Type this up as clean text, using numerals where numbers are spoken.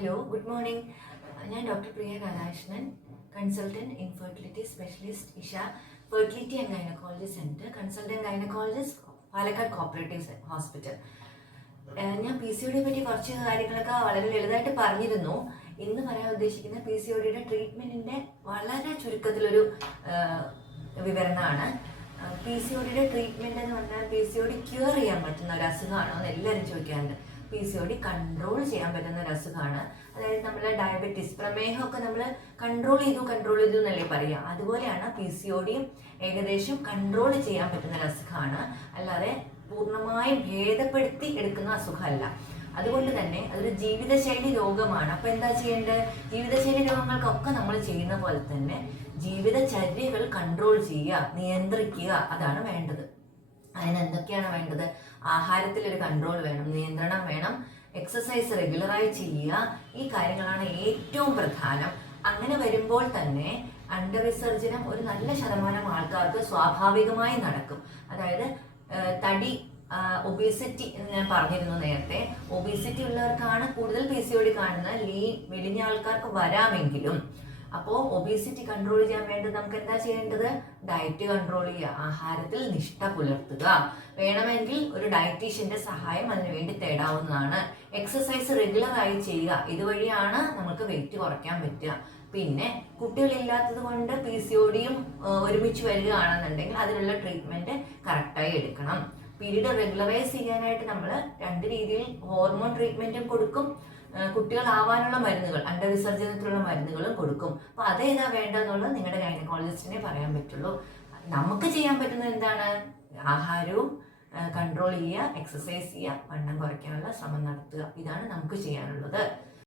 Hello, good morning. ഞാൻ doctor Priya Radhakrishnan, consultant infertility specialist Isha fertility and gynaecology centre, consultant gynaecologist Palakkad cooperative hospital. ഞാൻ P C O ഡിയെ പറ്റി കുറച്ച് കാര്യങ്ങളൊക്കെ വളരെ ലളിതമായിട്ട് പറഞ്ഞിരുന്നു. ഇന്ന് പറയാൻ ഉദ്ദേശിക്കുന്ന പി സി ഒ ഡിയുടെ ട്രീറ്റ്മെൻറ്റിൻ്റെ വളരെ ചുരുക്കത്തിലൊരു വിവരണമാണ്. പി സി ഒ ഡിയുടെ ട്രീറ്റ്മെൻറ്റ് എന്ന് പറഞ്ഞാൽ P C O D cure ചെയ്യാൻ പറ്റുന്ന ഒരു അസുഖമാണോ എന്ന് എല്ലാവരും ചോദിക്കാറുണ്ട്. P C O D control ചെയ്യാൻ പറ്റുന്ന ഒരു അസുഖമാണ്. അതായത് നമ്മൾ ഡയബറ്റീസ്, പ്രമേഹമൊക്കെ നമ്മൾ കൺട്രോൾ ചെയ്തു എന്നല്ലേ പറയുക. അതുപോലെയാണ് പി സി ഒ ഡിയും ഏകദേശം കൺട്രോൾ ചെയ്യാൻ പറ്റുന്ന ഒരു അസുഖമാണ്. അല്ലാതെ പൂർണ്ണമായും ഭേദപ്പെടുത്തി എടുക്കുന്ന അസുഖമല്ല. അതുകൊണ്ട് തന്നെ അതൊരു ജീവിതശൈലി രോഗമാണ്. അപ്പോൾ എന്താ ചെയ്യേണ്ടത്? ജീവിതശൈലി രോഗങ്ങൾക്കൊക്കെ നമ്മൾ ചെയ്യുന്ന പോലെ തന്നെ ജീവിതചര്യകൾ കൺട്രോൾ ചെയ്യുക, നിയന്ത്രിക്കുക, അതാണ് വേണ്ടത്. അതിന് എന്തൊക്കെയാണ് വേണ്ടത്? ആഹാരത്തിലൊരു കൺട്രോൾ വേണം, നിയന്ത്രണം വേണം, എക്സസൈസ് റെഗുലറായി ചെയ്യുക. ഈ കാര്യങ്ങളാണ് ഏറ്റവും പ്രധാനം. അങ്ങനെ വരുമ്പോൾ തന്നെ അണ്ടവിസർജനം ഒരു നല്ല ശതമാനം ആൾക്കാർക്ക് സ്വാഭാവികമായി നടക്കും. അതായത് തടി, ഒബീസിറ്റി എന്ന് ഞാൻ പറഞ്ഞിരുന്നു നേരത്തെ. ഒബീസിറ്റി ഉള്ളവർക്കാണ് കൂടുതൽ പി സി ഒ ഡി കാണുന്നത്. മെലിഞ്ഞ ആൾക്കാർക്ക് വരാമെങ്കിലും. അപ്പോൾ ഒബീസിറ്റി കൺട്രോൾ ചെയ്യാൻ വേണ്ടി നമുക്ക് എന്താ ചെയ്യേണ്ടത്? ഡയറ്റ് കൺട്രോൾ ചെയ്യുക, ആഹാരത്തിൽ നിഷ്ഠ പുലർത്തുക. വേണമെങ്കിൽ ഒരു ഡയറ്റീഷ്യന്റെ സഹായം അതിനുവേണ്ടി തേടാവുന്നതാണ്. എക്സസൈസ് റെഗുലറായി ചെയ്യുക. ഇതുവഴിയാണ് നമുക്ക് വെയിറ്റ് കുറയ്ക്കാൻ പറ്റുക. പിന്നെ കുട്ടികളില്ലാത്തത് കൊണ്ട് പി സി ഒ ഡിയും ഒരുമിച്ച് വരികയാണെന്നുണ്ടെങ്കിൽ അതിനുള്ള ട്രീറ്റ്മെന്റ് കറക്റ്റായി എടുക്കണം. പീരീഡ് റെഗുലറൈസ് ചെയ്യാനായിട്ട് നമ്മൾ രണ്ട് രീതിയിൽ ഹോർമോൺ ട്രീറ്റ്മെന്റും കൊടുക്കും, കുട്ടികളാവാനുള്ള മരുന്നുകൾ, അണ്ടവിസർജനത്തിലുള്ള മരുന്നുകളും കൊടുക്കും. അപ്പോൾ അതേതാ വേണ്ടതെന്നുള്ളത് നിങ്ങളുടെ ഗൈനക്കോളജിസ്റ്റിനെ പറയാൻ പറ്റുള്ളൂ. നമുക്ക് ചെയ്യാൻ പറ്റുന്നത് എന്താണ്? ആഹാരവും കൺട്രോൾ ചെയ്യുക, എക്സസൈസ് ചെയ്യുക, വണ്ണം കുറയ്ക്കാനുള്ള ശ്രമം നടത്തുക. ഇതാണ് നമുക്ക് ചെയ്യാനുള്ളത്.